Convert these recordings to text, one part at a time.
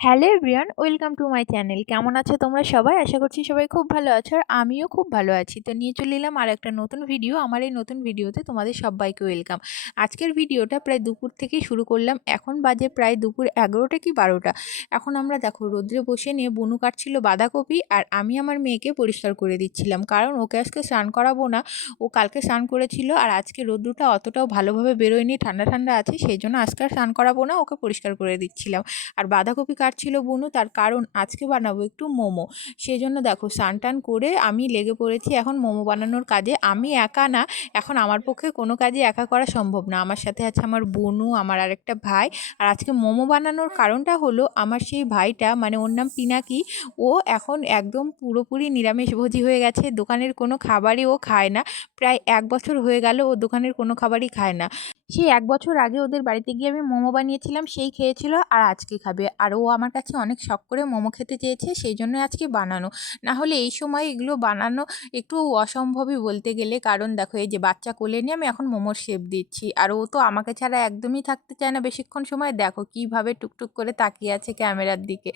Hello everyone welcome to my channel কেমন আছো তোমরা সবাই? আশা করছি সবাই খুব ভালো আছো আর আমিও খুব ভালো আছি। তো নিয়ে চলে এলাম আর একটা নতুন ভিডিও আমার এই নতুন ভিডিওতে তোমাদের সবাইকে ওয়েলকাম আজকের ভিডিওটা প্রায় দুপুর থেকেই শুরু করলাম। এখন বাজে প্রায় দুপুর এগারোটা কি বারোটা। এখন আমরা দেখো রোদ্রে বসে নিয়ে বনু কাটছিল বাঁধাকপি আর আমি আমার মেয়েকে পরিষ্কার করে দিচ্ছিলাম। কারণ ওকে আজকে স্নান করাবো না। ও কালকে স্নান করেছিল আর আজকে রোদ্রুটা অতটাও ভালোভাবে বেরোয়নি। ঠান্ডা ঠান্ডা আছে, সেই জন্য আজকে আর স্নান করাবো না, ওকে পরিষ্কার করে দিচ্ছিলাম। আর বাঁধাকপি কাটছিল বুনু, তার কারণ আজকে বানাবো একটু মোমো। সেই জন্য দেখো, স্নান টান করে আমি লেগে পড়েছি এখন মোমো বানানোর কাজে। আমি একা না, এখন আমার পক্ষে কোনো কাজই একা করা সম্ভব না। আমার সাথে আছে আমার বোনু, আমার আরেকটা ভাই। আর আজকে মোমো বানানোর কারণটা হলো, আমার সেই ভাইটা মানে ওর নাম পিনাকি, ও এখন একদম পুরোপুরি নিরামিষভোজী হয়ে গেছে। দোকানের কোনো খাবারই ও খায় না। প্রায় এক বছর হয়ে গেল ও দোকানের কোনো খাবারই খায় না। সেই এক বছর আগে ওদের বাড়িতে গিয়ে আমি মোমো বানিয়েছিলাম, সেই খেয়েছিল আর আজকে খাবে। আর ও আমার কাছে অনেক শখ করে মোমো খেতে চেয়েছে, সেই জন্য আজকে বানানো। না হলে এই সময় এগুলো বানানো একটু অসম্ভবই বলতে গেলে। কারণ দেখো, এই যে বাচ্চা কোলে নিয়ে আমি এখন মোমোর শেপ দিচ্ছি। আর ও তো আমাকে ছাড়া একদমই থাকতে চায় না। বেশিক্ষণ সময় দেখো কীভাবে টুকটুক করে তাকিয়ে আছে ক্যামেরার দিকে।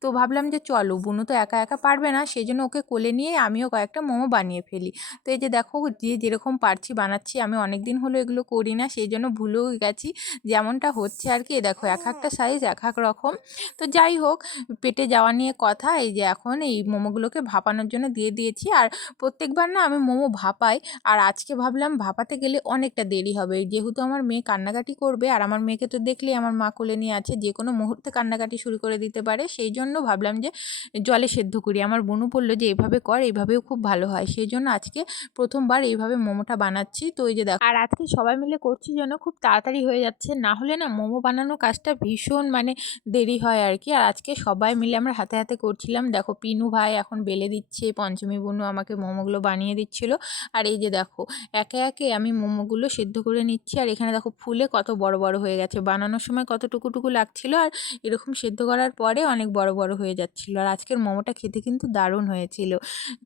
তো ভাবলাম যে চলো, বুনু তো একা একা পারবে না, সেই জন্য ওকে কোলে নিয়ে আমিও কয়েকটা মোমো বানিয়ে ফেলি। তো এই যে দেখো, যে যেরকম পারছি বানাচ্ছি, আমি অনেক দিন হলো এগুলো করি না, সেই জন্য ভুলেও গেছি। যেমনটা হচ্ছে আর কি দেখো, এক একটা সাইজ এক এক রকম। তো যাই হোক, পেটে যাওয়া নিয়ে কথা, এই যে এখন এই মোমোগুলোকে ভাপানোর জন্য দিয়ে দিয়েছি। আর প্রত্যেকবার না আমি মোমো ভাপাই, আর আজকে ভাবলাম ভাপাতে গেলে অনেকটা দেরি হবে। যেহেতু আমার মেয়ে কান্নাকাটি করবে, আর আমার মেয়েকে তো দেখলেই আমার মা কোলে নিয়ে আছে, যে কোনো মুহূর্তে কান্নাকাটি শুরু করে দিতে পারে। সেই জন্য ভাবলাম যে জলে সেদ্ধ করি। আমার বনু বলল যে, এভাবে কর এইভাবেও খুব ভালো হয়। সেই জন্য আজকে প্রথমবার এইভাবে মোমোটা বানাচ্ছি। তো এই যে দেখো, আর আজকে সবাই মিলে করছি যেন খুব তাড়াতাড়ি হয়ে যাচ্ছে। না হলে না মোমো বানানোর কাজটা ভীষণ মানে দেরি হয় আর কি? আর আজকে সবাই মিলে আমরা হাতে হাতে করছিলাম। দেখো পিনু ভাই এখন বেলে দিচ্ছে পঞ্চমী বুনু আমাকে মোমোগুলো বানিয়ে দিচ্ছিল। আর এই যে দেখো একে একে আমি মোমোগুলো সেদ্ধ করে নিচ্ছি। আর এখানে দেখো ফুলে কত বড় বড় হয়ে গেছে। বানানোর সময় কত টুকুটুকু লাগছিল আর এরকম সেদ্ধ করার পরে অনেক বড় বড় হয়ে যাচ্ছিল। আর আজকের মোমোটা খেতে কিন্তু দারুণ হয়েছিল।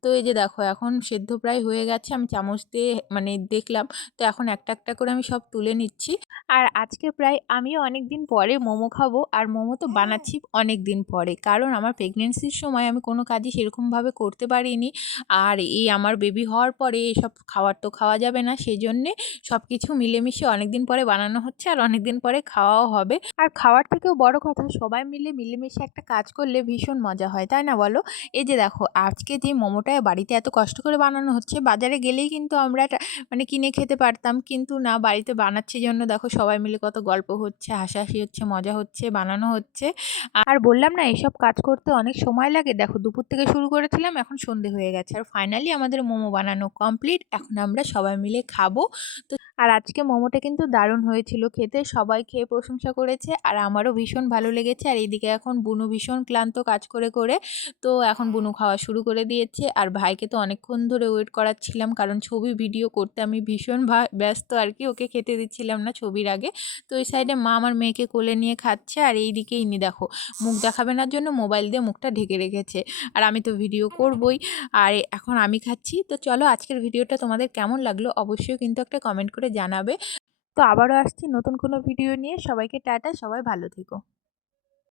তো এই যে দেখো এখন সেদ্ধ প্রায় হয়ে গেছে। আমি চামচ দিয়ে মানে দেখলাম তো এখন একটা একটা করে আমি সব তুলে নিচ্ছি। আর আজকে প্রায় আমিও অনেক দিন পরে মোমো খাব। আর মোমো তো বানাচ্ছি অনেক দিন পরে। কারণ আমার প্রেগনেন্সির সময় আমি কোনো কাজই সেরকমভাবে করতে পারিনি। আর এই আমার বেবি হওয়ার পরে এসব খাবার তো খাওয়া যাবে না সেই জন্যে সব কিছু মিলেমিশে অনেক দিন পরে বানানো হচ্ছে আর অনেক দিন পরে খাওয়াও হবে। আর খাওয়ার থেকেও বড় কথা, সবাই মিলে মিলেমিশে একটা কাজ করলে ভীষণ মজা হয়, তাই না বলো? এই যে দেখো, আজকে যে মোমোটা বাড়িতে এত কষ্ট করে বানানো হচ্ছে, বাজারে গেলেই কিন্তু আমরা মানে কিনে খেতে পারতাম। কিন্তু না, বাড়িতে বানাচ্ছি জন্য দেখো সবাই মিলে কত গল্প হচ্ছে, হাসাহাসি হচ্ছে, মজা হচ্ছে, বানানো হচ্ছে। আর বললাম না, এসব কাজ করতে অনেক সময় লাগে। দেখো, দুপুর থেকে শুরু করেছিলাম, এখন সন্ধে হয়ে গেছে। আর ফাইনালি আমাদের মোমো বানানো কমপ্লিট এখন আমরা সবাই মিলে খাব। তো আর আজকে মোমোটা কিন্তু দারুণ হয়েছিল। খেতে সবাই খেয়ে প্রশংসা করেছে আর আমারও ভীষণ ভালো লেগেছে। আর এইদিকে এখন বুনু ভীষণ ক্লান্ত কাজ করে করে। তো এখন বুনু খাওয়া শুরু করে দিয়েছে। আর ভাইকে তো অনেকক্ষণ ধরে ওয়েট করাচ্ছিলাম কারণ ছবি ভিডিও করতে আমি ভীষণ ব্যস্ত আর কি। ওকে খেতে দিচ্ছিলাম না ছবির আগে। তো ওই সাইডে মা আমার মেয়েকে কোলে নিয়ে খাচ্ছে আর এই দিকে ইনি দেখো, মুখ দেখাবে না জন্য মোবাইল দিয়ে মুখটা ঢেকে রেখেছে। আর আমি তো ভিডিও করবই। আর এখন আমি খাচ্ছি। তো চলো আজকের ভিডিওটা তোমাদের কেমন লাগল অবশ্যই কিন্তু একটা কমেন্ট করে জানাবে। তো আবারও আসছি নতুন কোনো ভিডিও নিয়ে। সবাইকে টাটা সবাই ভালো থেকো।